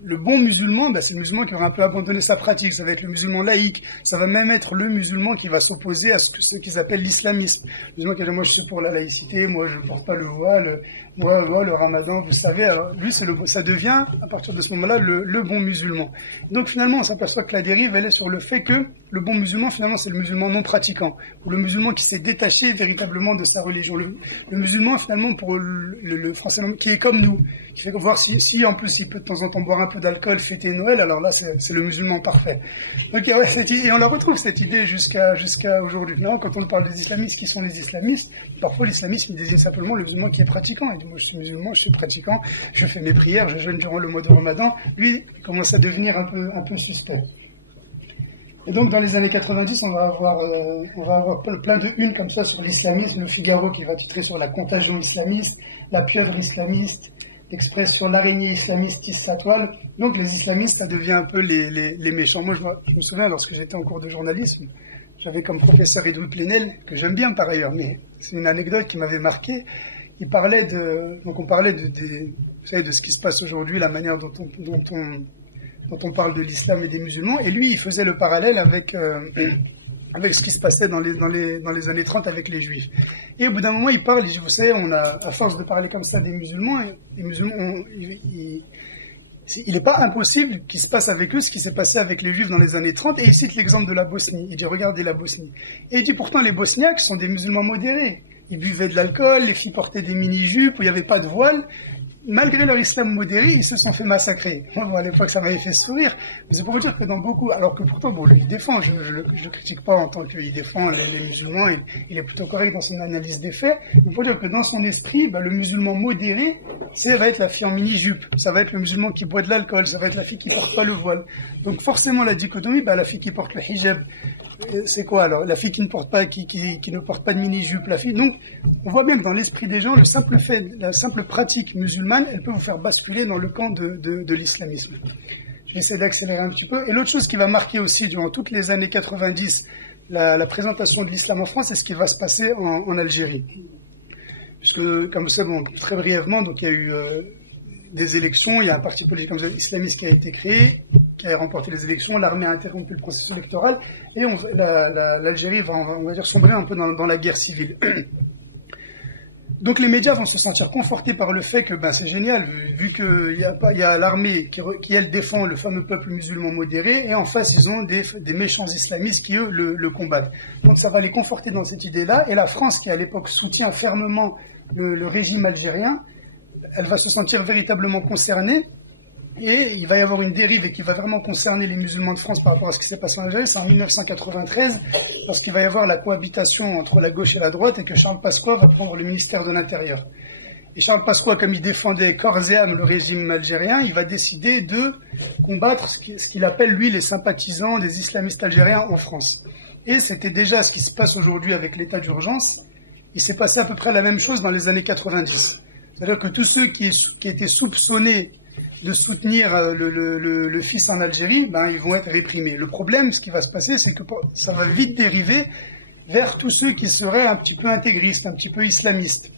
le bon musulman, c'est le musulman qui aura un peu abandonné sa pratique, ça va être le musulman laïque, ça va même être le musulman qui va s'opposer à ce qu'ils appellent l'islamisme. Le musulman qui va dire, moi je suis pour la laïcité, moi je ne porte pas le voile, Ouais, le ramadan, vous savez, alors lui, ça devient, à partir de ce moment-là, le bon musulman. Donc finalement, on s'aperçoit que la dérive, elle est sur le fait que le bon musulman, finalement, c'est le musulman non pratiquant, ou le musulman qui s'est détaché véritablement de sa religion. Le musulman, finalement, pour le français, qui est comme nous, qui fait voir si en plus il peut de temps en temps boire un peu d'alcool, fêter Noël, alors là, c'est le musulman parfait. Donc, ouais, et on la retrouve, cette idée, jusqu'à aujourd'hui. Finalement, quand on parle des islamistes, qui sont les islamistes, parfois l'islamisme, il désigne simplement le musulman qui est pratiquant. Il dit, moi, je suis musulman, je suis pratiquant, je fais mes prières, je jeûne durant le mois de Ramadan. Lui, il commence à devenir un peu suspect. Et donc, dans les années 90, on va avoir plein de unes comme ça sur l'islamisme. Le Figaro qui va titrer sur la contagion islamiste, la pieuvre islamiste, l'Express sur l'araignée islamiste tisse sa toile. Donc, les islamistes, ça devient un peu les méchants. Moi, je me souviens, lorsque j'étais en cours de journalisme, j'avais comme professeur Edoui Plenel, que j'aime bien par ailleurs, mais c'est une anecdote qui m'avait marqué. On parlait vous savez, de ce qui se passe aujourd'hui, la manière dont on parle de l'islam et des musulmans, et lui, il faisait le parallèle avec ce qui se passait dans les années 30 avec les juifs. Et au bout d'un moment, il parle, il dit, vous savez, à force de parler comme ça des musulmans, il n'est pas impossible qu'il se passe avec eux ce qui s'est passé avec les juifs dans les années 30, et il cite l'exemple de la Bosnie. Il dit, regardez la Bosnie. Et il dit, pourtant, les Bosniaques sont des musulmans modérés. Ils buvaient de l'alcool, les filles portaient des mini-jupes, où il n'y avait pas de voile. Malgré leur islam modéré, ils se sont fait massacrer. Moi, à l'époque, ça m'avait fait sourire. Mais c'est pour vous dire que dans beaucoup, alors que pourtant, bon, lui, il défend, je le critique pas en tant qu'il défend les musulmans, il est plutôt correct dans son analyse des faits. Mais pour dire que dans son esprit, le musulman modéré, ça va être la fille en mini-jupe, ça va être le musulman qui boit de l'alcool, ça va être la fille qui porte pas le voile. Donc forcément, la dichotomie, la fille qui porte le hijab, c'est quoi alors? La fille qui ne porte pas de mini-jupe, la fille. Donc, on voit bien que dans l'esprit des gens, la simple pratique musulmane, elle peut vous faire basculer dans le camp de l'islamisme. Je vais essayer d'accélérer un petit peu. Et l'autre chose qui va marquer aussi durant toutes les années 90 la présentation de l'islam en France, c'est ce qui va se passer en Algérie. Puisque, comme vous savez, très brièvement, donc il y a eu des élections, il y a un parti politique comme ça, islamiste qui a été créé, qui a remporté les élections, l'armée a interrompu le processus électoral, et l'Algérie va, on va dire, sombrer un peu dans la guerre civile. Donc les médias vont se sentir confortés par le fait que c'est génial, vu qu'il y a l'armée qui elle défend le fameux peuple musulman modéré, et en face ils ont des méchants islamistes qui eux le combattent. Donc ça va les conforter dans cette idée-là, et la France qui à l'époque soutient fermement le régime algérien, elle va se sentir véritablement concernée, et il va y avoir une dérive et qui va vraiment concerner les musulmans de France par rapport à ce qui s'est passé en Algérie. C'est en 1993, lorsqu'il va y avoir la cohabitation entre la gauche et la droite, et que Charles Pasqua va prendre le ministère de l'Intérieur. Et Charles Pasqua, comme il défendait corps et âme le régime algérien, il va décider de combattre ce qu'il appelle, lui, les sympathisants des islamistes algériens en France. Et c'était déjà ce qui se passe aujourd'hui avec l'état d'urgence. Il s'est passé à peu près la même chose dans les années 90. C'est-à-dire que tous ceux qui étaient soupçonnés de soutenir le fils en Algérie, ils vont être réprimés. Le problème, ce qui va se passer, c'est que ça va vite dériver vers tous ceux qui seraient un petit peu intégristes, un petit peu islamistes.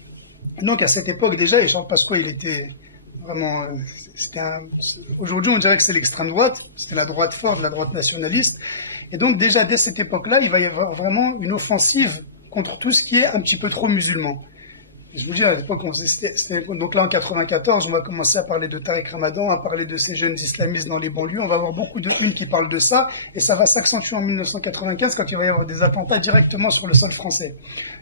Donc à cette époque déjà, et Charles Pasqua, il était vraiment... aujourd'hui, on dirait que c'est l'extrême droite, c'était la droite forte, la droite nationaliste. Et donc déjà, dès cette époque-là, il va y avoir vraiment une offensive contre tout ce qui est un petit peu trop musulman. Je vous dis, à l'époque, donc là en 94, on va commencer à parler de Tariq Ramadan, à parler de ces jeunes islamistes dans les banlieues. On va avoir beaucoup de unes qui parlent de ça, et ça va s'accentuer en 1995 quand il va y avoir des attentats directement sur le sol français.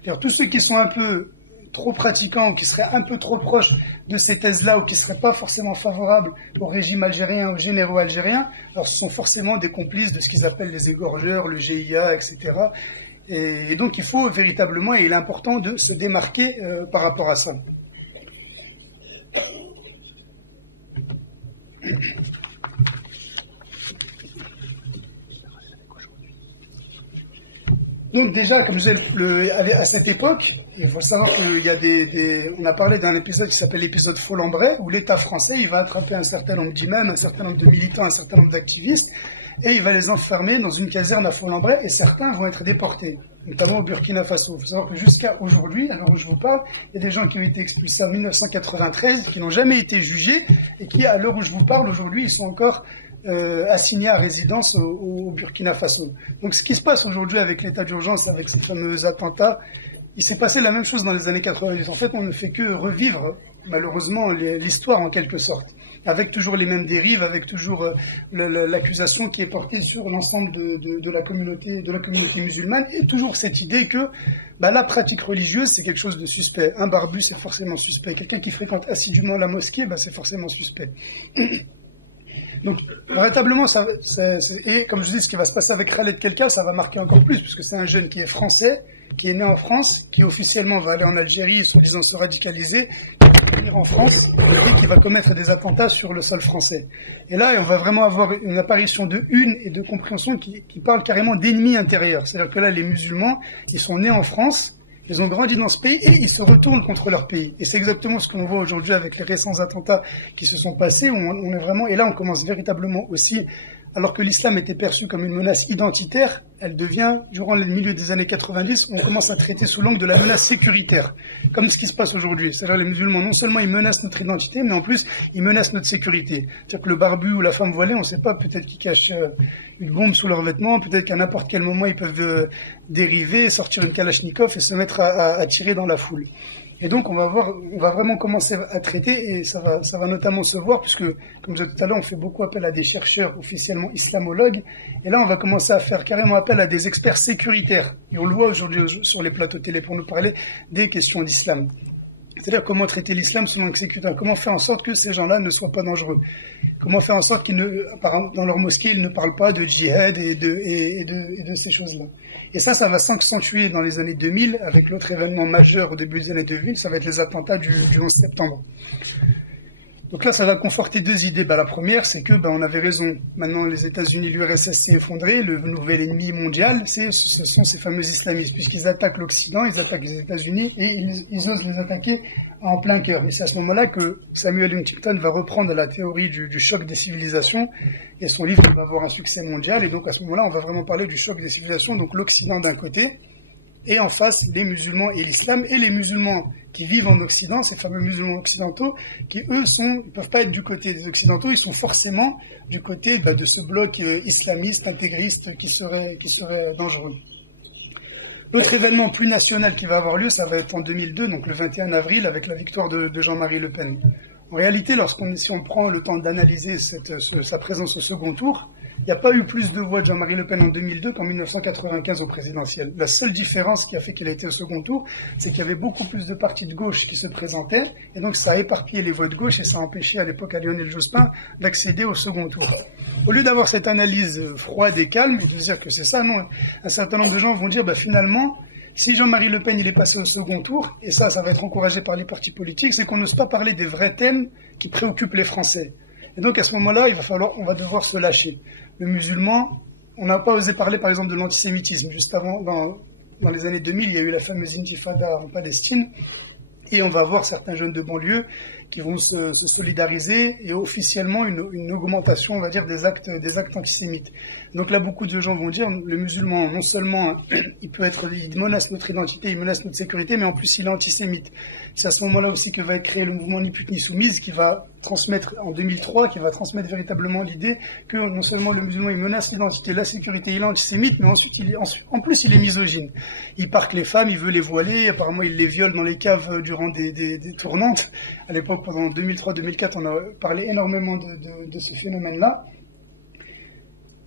C'est-à-dire, tous ceux qui sont un peu trop pratiquants, ou qui seraient un peu trop proches de ces thèses-là, ou qui ne seraient pas forcément favorables au régime algérien, aux généraux algériens, alors ce sont forcément des complices de ce qu'ils appellent les égorgeurs, le GIA, etc. Et donc il faut véritablement, et il est important de se démarquer par rapport à ça. Donc déjà, comme je disais, à cette époque, il faut savoir qu'il y a on a parlé d'un épisode qui s'appelle l'épisode Folembray, où l'État français, il va attraper un certain nombre d'imams, un certain nombre de militants, un certain nombre d'activistes, et il va les enfermer dans une caserne à Folembray, et certains vont être déportés, notamment au Burkina Faso. Il faut savoir que jusqu'à aujourd'hui, à l'heure où je vous parle, il y a des gens qui ont été expulsés en 1993, qui n'ont jamais été jugés, et qui, à l'heure où je vous parle, aujourd'hui, ils sont encore assignés à résidence au Burkina Faso. Donc ce qui se passe aujourd'hui avec l'état d'urgence, avec ces fameux attentats, il s'est passé la même chose dans les années 90. En fait, on ne fait que revivre malheureusement l'histoire en quelque sorte, avec toujours les mêmes dérives, avec toujours l'accusation qui est portée sur l'ensemble de la communauté musulmane, et toujours cette idée que la pratique religieuse c'est quelque chose de suspect. Un barbu c'est forcément suspect, quelqu'un qui fréquente assidûment la mosquée c'est forcément suspect. Donc véritablement et comme je dis, ce qui va se passer avec Khaled Kelka, ça va marquer encore plus, puisque c'est un jeune qui est français, qui est né en France, qui officiellement va aller en Algérie, soi-disant se radicaliser, qui va venir en France et qui va commettre des attentats sur le sol français. Et là, on va vraiment avoir une apparition de une et de compréhension qui parle carrément d'ennemis intérieurs. C'est-à-dire que là, les musulmans, ils sont nés en France, ils ont grandi dans ce pays et ils se retournent contre leur pays. Et c'est exactement ce qu'on voit aujourd'hui avec les récents attentats qui se sont passés, où on est vraiment, et là on commence véritablement aussi, alors que l'islam était perçu comme une menace identitaire, elle devient, durant le milieu des années 90, on commence à traiter sous l'angle de la menace sécuritaire, comme ce qui se passe aujourd'hui. C'est-à-dire les musulmans, non seulement ils menacent notre identité, mais en plus ils menacent notre sécurité. C'est-à-dire que le barbu ou la femme voilée, on ne sait pas, peut-être qu'ils cachent une bombe sous leurs vêtements, peut-être qu'à n'importe quel moment ils peuvent dériver, sortir une kalachnikov et se mettre à tirer dans la foule. Et donc on va vraiment commencer à traiter, et ça va notamment se voir, puisque, comme je disais tout à l'heure, on fait beaucoup appel à des chercheurs officiellement islamologues, et là on va commencer à faire carrément appel à des experts sécuritaires. Et on le voit aujourd'hui sur les plateaux télé pour nous parler des questions d'islam. C'est-à-dire comment traiter l'islam selon un sécuritaire, comment faire en sorte que ces gens-là ne soient pas dangereux, comment faire en sorte dans leur mosquée, ils ne parlent pas de djihad et de ces choses-là. Et ça va s'accentuer dans les années 2000, avec l'autre événement majeur au début des années 2000, ça va être les attentats du 11 septembre. Donc là, ça va conforter deux idées. La première, c'est que on avait raison. Maintenant, les États-Unis, l'URSS s'est effondré. Le nouvel ennemi mondial, ce sont ces fameux islamistes, puisqu'ils attaquent l'Occident, ils attaquent les États-Unis, et ils osent les attaquer en plein cœur. Et c'est à ce moment-là que Samuel Huntington va reprendre la théorie du choc des civilisations, et son livre va avoir un succès mondial. Et donc à ce moment-là, on va vraiment parler du choc des civilisations, donc l'Occident d'un côté, et en face les musulmans et l'islam, et les musulmans qui vivent en Occident, ces fameux musulmans occidentaux, qui eux ils peuvent pas être du côté des occidentaux, ils sont forcément du côté de ce bloc islamiste, intégriste, qui serait dangereux. L'autre événement plus national qui va avoir lieu, ça va être en 2002, donc le 21 avril, avec la victoire de Jean-Marie Le Pen. En réalité, si on prend le temps d'analyser sa présence au second tour, il n'y a pas eu plus de voix de Jean-Marie Le Pen en 2002 qu'en 1995 au présidentiel. La seule différence qui a fait qu'il a été au second tour, c'est qu'il y avait beaucoup plus de partis de gauche qui se présentaient, et donc ça a éparpillé les voix de gauche, et ça a empêché à l'époque à Lionel Jospin d'accéder au second tour. Au lieu d'avoir cette analyse froide et calme, et de dire que c'est ça, non, un certain nombre de gens vont dire, finalement, si Jean-Marie Le Pen il est passé au second tour, et ça va être encouragé par les partis politiques, c'est qu'on n'ose pas parler des vrais thèmes qui préoccupent les Français. Et donc à ce moment-là, on va devoir se lâcher. Le musulman, on n'a pas osé parler par exemple de l'antisémitisme. Juste avant, dans les années 2000, il y a eu la fameuse intifada en Palestine, et on va voir certains jeunes de banlieue qui vont se solidariser, et officiellement une augmentation, on va dire, des actes antisémites. Donc là, beaucoup de gens vont dire, le musulman, non seulement il menace notre identité, il menace notre sécurité, mais en plus il est antisémite. C'est à ce moment-là aussi que va être créé le mouvement Ni pute ni soumise, qui va transmettre en 2003, qui va transmettre véritablement l'idée que non seulement le musulman il menace l'identité, la sécurité, il est antisémite, mais ensuite en plus il est misogyne. Il parque les femmes, il veut les voiler, apparemment il les viole dans les caves durant des tournantes. À l'époque, pendant 2003-2004, on a parlé énormément de ce phénomène-là.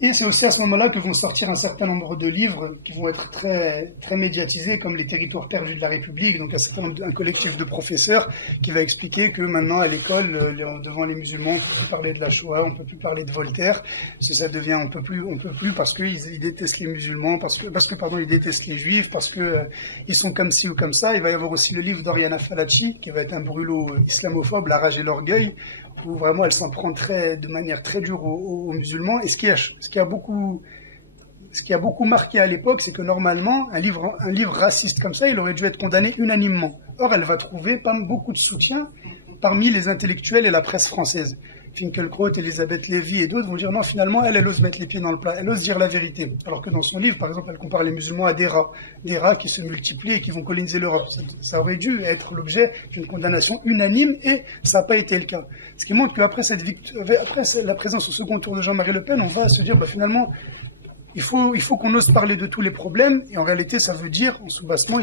Et c'est aussi à ce moment-là que vont sortir un certain nombre de livres qui vont être très, très médiatisés, comme Les territoires perdus de la République, donc un collectif de professeurs qui va expliquer que maintenant à l'école, devant les musulmans, on ne peut plus parler de la Shoah, on ne peut plus parler de Voltaire, on peut plus parce qu'ils détestent les musulmans, parce que ils détestent les juifs, parce que ils sont comme ci ou comme ça. Il va y avoir aussi le livre d'Oriana Fallaci, qui va être un brûlot islamophobe, La rage et l'orgueil, où vraiment elle s'en prend de manière très dure aux musulmans. Et ce qui a beaucoup marqué à l'époque, c'est que normalement, un livre raciste comme ça, il aurait dû être condamné unanimement. Or, elle va trouver beaucoup de soutien parmi les intellectuels et la presse française. Finkielkraut, Elisabeth Lévy et d'autres vont dire non, finalement, elle ose mettre les pieds dans le plat, elle ose dire la vérité. Alors que dans son livre, par exemple, elle compare les musulmans à des rats qui se multiplient et qui vont coloniser l'Europe. Ça aurait dû être l'objet d'une condamnation unanime, et ça n'a pas été le cas. Ce qui montre qu'après après la présence au second tour de Jean-Marie Le Pen, on va se dire finalement, il faut qu'on ose parler de tous les problèmes, et en réalité, ça veut dire, en sous-bassement,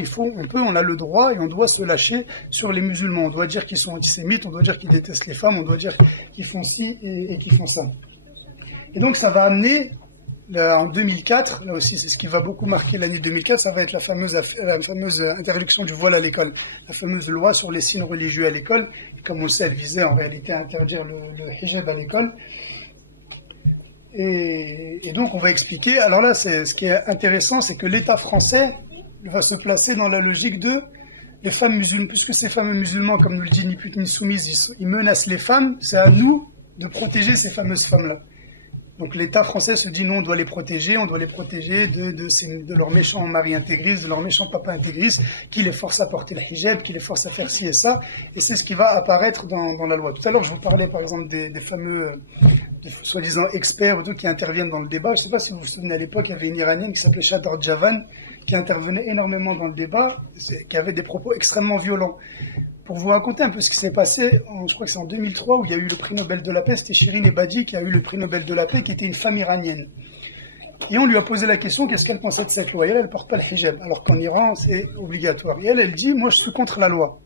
on a le droit et on doit se lâcher sur les musulmans. On doit dire qu'ils sont antisémites, on doit dire qu'ils détestent les femmes, on doit dire qu'ils font ci et qu'ils font ça. Et donc, ça va amener, en 2004, là aussi, c'est ce qui va beaucoup marquer l'année 2004, ça va être la fameuse interdiction du voile à l'école, la fameuse loi sur les signes religieux à l'école. Et comme on le sait, elle visait en réalité à interdire le hijab à l'école. Et donc, on va expliquer. Alors là, ce qui est intéressant, c'est que l'État français va se placer dans la logique de les femmes musulmanes, puisque ces fameux musulmans, comme nous le dit Ni pute ni soumise, ils menacent les femmes, c'est à nous de protéger ces fameuses femmes-là. Donc l'État français se dit non, on doit les protéger de leurs méchants maris intégristes, de leurs méchants papas intégristes, qui les forcent à porter le hijab, qui les forcent à faire ci et ça, et c'est ce qui va apparaître dans la loi. Tout à l'heure, je vous parlais par exemple des fameux, soi-disant experts ou tout, qui interviennent dans le débat. Je ne sais pas si vous vous souvenez, à l'époque, il y avait une Iranienne qui s'appelait Shadar Javan, qui intervenait énormément dans le débat, qui avait des propos extrêmement violents. Pour vous raconter un peu ce qui s'est passé, je crois que c'est en 2003 où il y a eu le prix Nobel de la paix, c'était Shirin Ebadi qui a eu le prix Nobel de la paix, qui était une femme iranienne. Et on lui a posé la question, qu'est-ce qu'elle pensait de cette loi ? Et elle porte pas le hijab, alors qu'en Iran, c'est obligatoire. Et elle dit, moi je suis contre la loi.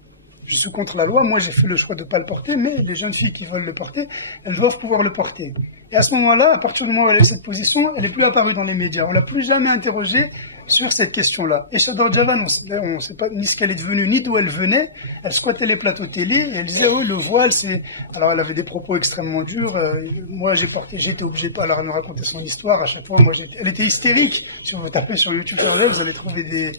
Je suis contre la loi, moi j'ai fait le choix de ne pas le porter, mais les jeunes filles qui veulent le porter, elles doivent pouvoir le porter. Et à ce moment-là, à partir du moment où elle a eu cette position, elle n'est plus apparue dans les médias. On l'a plus jamais interrogée sur cette question-là. Et Shadar Javan, on ne sait pas ni ce qu'elle est devenue, ni d'où elle venait. Elle squattait les plateaux télé et elle disait, oui, le voile, c'est... Alors elle avait des propos extrêmement durs. Moi, j'étais obligé de... Alors elle nous racontait son histoire. À chaque fois, elle était hystérique. Si vous tapez sur YouTube, vous allez trouver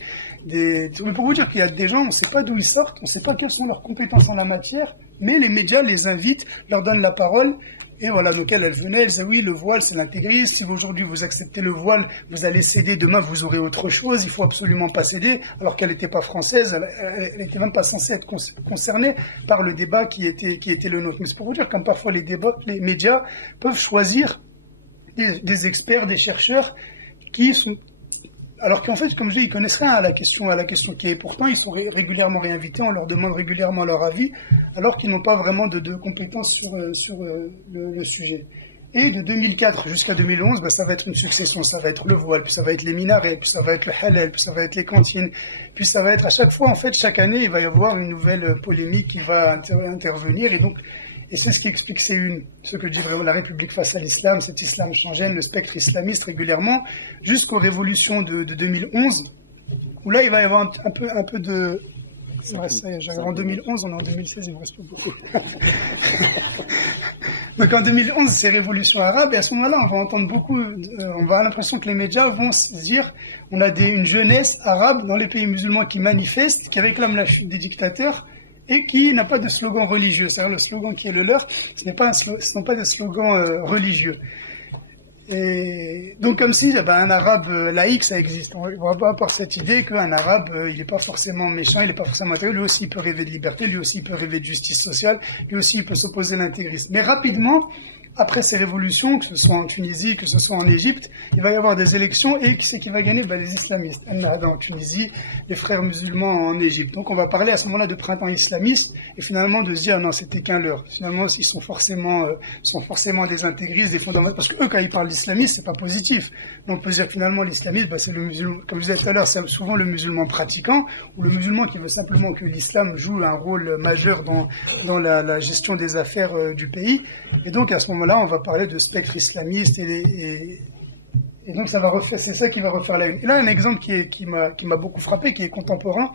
Mais pour vous dire qu'il y a des gens, on ne sait pas d'où ils sortent, on ne sait pas quelles sont leurs compétences en la matière, mais les médias les invitent, leur donnent la parole. Et voilà, donc elle venait, elle disait oui, le voile c'est l'intégrisme, si aujourd'hui vous acceptez le voile, vous allez céder, demain vous aurez autre chose, il faut absolument pas céder, alors qu'elle n'était pas française, elle n'était même pas censée être concernée par le débat qui était le nôtre. Mais c'est pour vous dire comme parfois les médias peuvent choisir des experts, des chercheurs qui sont... Alors qu'en fait, comme je dis, ils connaissent rien à la question qui est. Pourtant, ils sont régulièrement réinvités, on leur demande régulièrement leur avis, alors qu'ils n'ont pas vraiment de compétences sur le sujet. Et de 2004 jusqu'à 2011, ça va être une succession. Ça va être le voile, puis ça va être les minarets, puis ça va être le halal, puis ça va être les cantines, puis ça va être à chaque fois, en fait, chaque année, il va y avoir une nouvelle polémique qui va intervenir. Et c'est ce qui explique ce que dit vraiment la République face à l'islam, cet islam changeant le spectre islamiste régulièrement, jusqu'aux révolutions de 2011, où là il va y avoir un peu de... C'est vrai, ça y est, j'arrive en 2011, on est en 2016, il me reste pas beaucoup. Donc en 2011, c'est révolution arabe, et à ce moment-là, on va entendre beaucoup, on va avoir l'impression que les médias vont se dire, on a une jeunesse arabe dans les pays musulmans qui manifeste, qui réclame la chute des dictateurs, et qui n'a pas de slogan religieux. C'est-à-dire le slogan qui est le leur, ce ne sont pas des slogans religieux. Et donc comme si un arabe laïque, ça existe. On va pas avoir cette idée qu'un arabe, il n'est pas forcément méchant, il n'est pas forcément intéressé. Lui aussi, il peut rêver de liberté, lui aussi, il peut rêver de justice sociale, lui aussi, il peut s'opposer à l'intégrisme. Mais rapidement, après ces révolutions, que ce soit en Tunisie, que ce soit en Égypte, il va y avoir des élections et qui c'est qui va gagner ? Les islamistes. Al-Nahda en Tunisie, les frères musulmans en Égypte. Donc on va parler à ce moment-là de printemps islamiste et finalement de se dire non, c'était qu'un leurre. Finalement, ils sont forcément des intégristes, des fondamentaux, parce que eux, quand ils parlent d'islamisme, c'est pas positif. Donc on peut dire que finalement l'islamisme, c'est le musulman, comme je disais tout à l'heure, c'est souvent le musulman pratiquant ou le musulman qui veut simplement que l'islam joue un rôle majeur dans la gestion des affaires du pays. Et donc à ce moment-là, on va parler de spectre islamiste et donc c'est ça qui va refaire la une. Et là, un exemple qui m'a beaucoup frappé, qui est contemporain.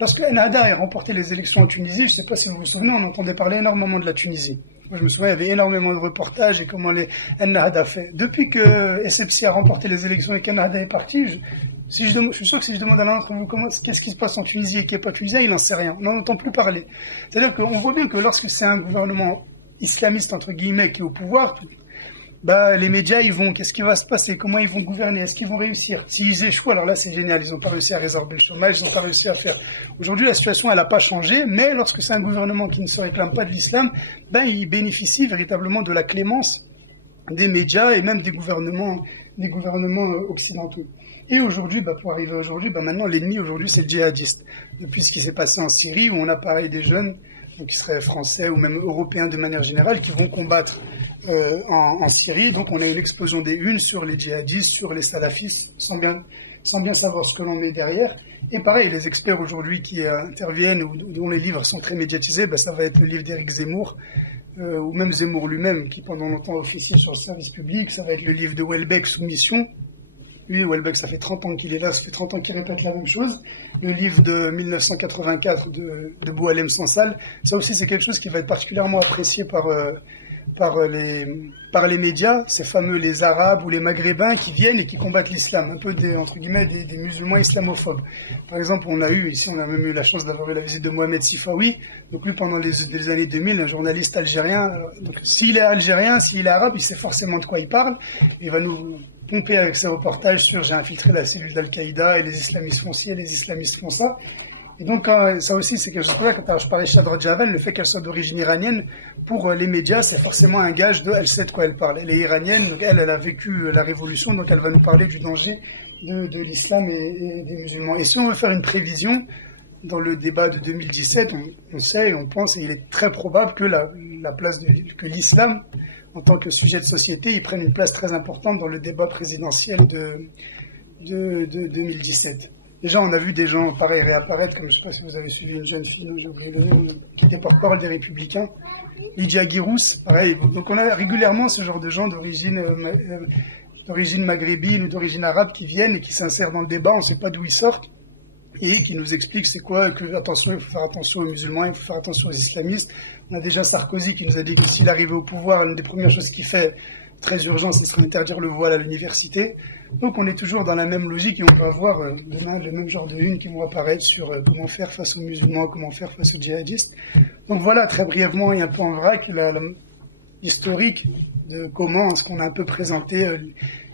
Lorsque Ennahda a remporté les élections en Tunisie, je ne sais pas si vous vous souvenez, on entendait parler énormément de la Tunisie. Moi, je me souviens, il y avait énormément de reportages et comment Ennahda fait. Depuis que Essebsi a remporté les élections et qu'Ennahda est parti, je suis sûr que si je demande à l'un d'entre vous qu'est-ce qui se passe en Tunisie et qui n'est pas tunisien, il n'en sait rien. On n'en entend plus parler. C'est-à-dire qu'on voit bien que lorsque c'est un gouvernement islamiste, entre guillemets, qui est au pouvoir, les médias, qu'est-ce qui va se passer? Comment ils vont gouverner? Est-ce qu'ils vont réussir? S'ils échouent, alors là, c'est génial. Ils n'ont pas réussi à résorber le chômage, ils n'ont pas réussi à faire. Aujourd'hui, la situation, elle n'a pas changé, mais lorsque c'est un gouvernement qui ne se réclame pas de l'islam, il bénéficie véritablement de la clémence des médias et même des gouvernements occidentaux. Et aujourd'hui, pour arriver aujourd'hui, maintenant, l'ennemi, aujourd'hui, c'est le djihadiste. Depuis ce qui s'est passé en Syrie, où on a pareil des jeunes, qui seraient français ou même européens de manière générale, qui vont combattre en Syrie. Donc on a une explosion des unes sur les djihadistes, sur les salafistes, sans bien savoir ce que l'on met derrière. Et pareil, les experts aujourd'hui qui interviennent ou dont les livres sont très médiatisés, ça va être le livre d'Éric Zemmour, ou même Zemmour lui-même, qui pendant longtemps a officié sur le service public. Ça va être le livre de Houellebecq, Soumission. Lui, Houellebecq, ça fait 30 ans qu'il est là, ça fait 30 ans qu'il répète la même chose. Le livre de 1984 de Boualem Sansal, ça aussi c'est quelque chose qui va être particulièrement apprécié par les médias, ces fameux les Arabes ou les Maghrébins qui viennent et qui combattent l'islam, un peu entre guillemets des musulmans islamophobes. Par exemple, on a même eu la chance d'avoir eu la visite de Mohamed Sifawi. Donc lui, pendant les années 2000, un journaliste algérien. Donc s'il est algérien, s'il est arabe, il sait forcément de quoi il parle. Il va nous pomper avec ses reportages sur j'ai infiltré la cellule d'Al-Qaïda et les islamistes font ci et les islamistes font ça. Et donc, ça aussi, c'est quelque chose comme ça. Quand je parlais de Shadra Javan, le fait qu'elle soit d'origine iranienne, pour les médias, c'est forcément un gage elle sait de quoi elle parle. Elle est iranienne, donc elle a vécu la révolution, donc elle va nous parler du danger de l'islam et des musulmans. Et si on veut faire une prévision, dans le débat de 2017, on sait et on pense, et il est très probable que que l'islam, en tant que sujet de société, il prenne une place très importante dans le débat présidentiel de 2017. Déjà, on a vu des gens, pareil, réapparaître, comme je ne sais pas si vous avez suivi une jeune fille, j'ai oublié le nom, qui était porte-parole des Républicains, Lydia Guirous, pareil. Donc on a régulièrement ce genre de gens d'origine maghrébine ou d'origine arabe qui viennent et qui s'insèrent dans le débat, on ne sait pas d'où ils sortent, et qui nous expliquent c'est quoi, attention, il faut faire attention aux musulmans, il faut faire attention aux islamistes. On a déjà Sarkozy qui nous a dit que s'il arrivait au pouvoir, l'une des premières choses qu'il fait, très urgent, ce serait interdire le voile à l'université. Donc on est toujours dans la même logique et on va voir demain le même genre de une qui vont apparaître sur comment faire face aux musulmans, comment faire face aux djihadistes. Donc voilà, très brièvement et un peu en vrac, l'historique de comment est-ce qu'on a un peu présenté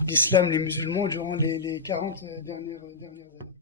l'islam, les musulmans durant les 40 dernières années.